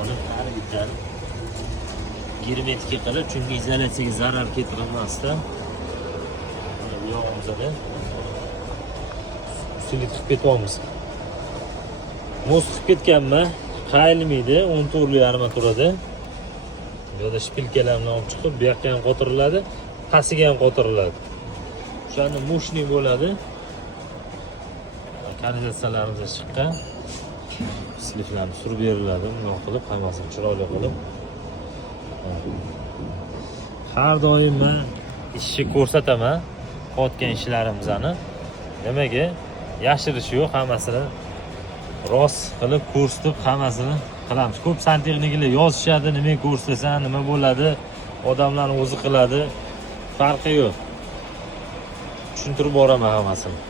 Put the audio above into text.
olib qari bitadi. Germetika qilib, chunki izolyatsiyaga zarar keltirmasdan. Bu yog'imizda ustiga tiqib ketyapmiz. Muz tiqib ketganmi? Qayilmaydi, 10 turli armaturada. Bu yerda shpilkalarni olib chiqib, bu yoqqa ham qotiriladi, pastiga ham qotiriladi. O'shani mushni bo'ladi. Kanalizatsiyalarimiz chiqqan. Sliflarni surib beriladi, bunday qilib, hammasini chiroyli qilib. Har doim men ishni ko'rsataman, qotgan ishlarimizni. Nimaga? Yashirish yo'q, hammasini rost qilib ko'rsatib, hammasini qilamiz. Ko'p santexniklar yozishadi, nima ko'rsasan, nima bo'ladi, odamlarning o'zi qiladi. Farqi yo'q. Tushuntirib boraman hammasini.